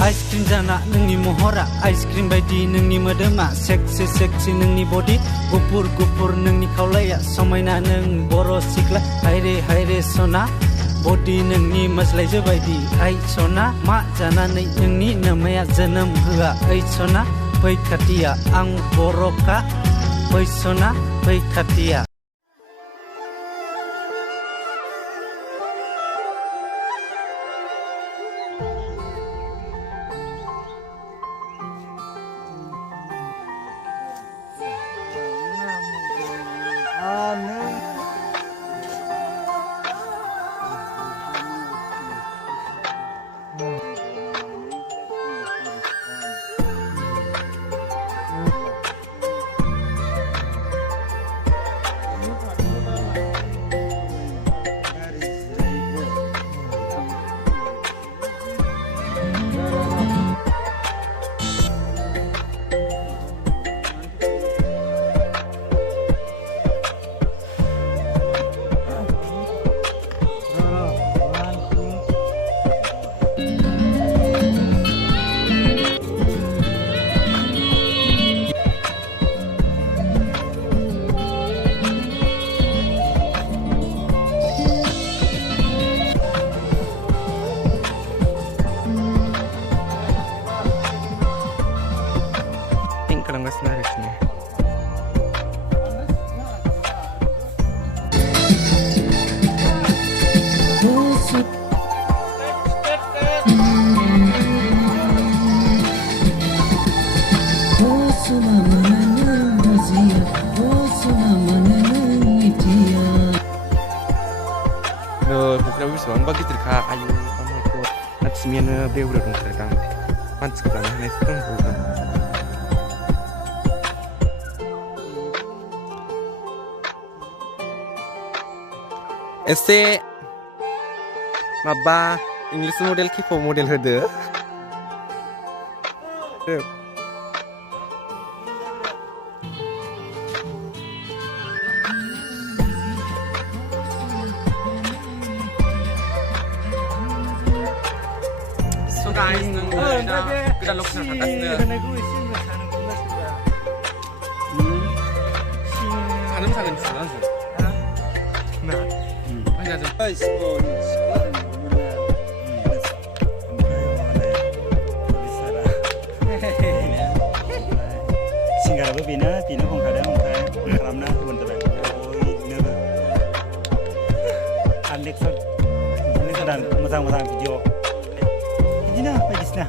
Ice cream जाना नोंनि महरा ice cream बायदि नोंनि मोदोमा सेक्सि सेक्सि नोंनि बडि गुफुर गुफुर नोंनि खावलाया समायना नों बर' सिख्ला हायरे सना बडि नोंनि मोज्लायजो बायदि आइ सना मा जानानै नोंनि नोमाया जोनोम होआ ओइ सना फै खाथिया आं बर'खा फै सना फै खाथिया खालामगासिनो आरो बिसोरनो फुख्रियाव बेसेबांबा गिदिरखा आयु नाथिमियानो बेवराव दंथारोदां मानसिखौ लानो हानायसो दंबावो एसे माबा इंलिश मडेल केपअप मडेल होदो guys, kita lokasi atasnya. 사는 사는 나. 맞아. सिंगाराबो बेनो बुंखादों ओमफ्राय खालामना होबोनो थाखाय बयनोबो आनलेक्सन गोदान मोजां भिडिअ बिदिनो बायदिसिना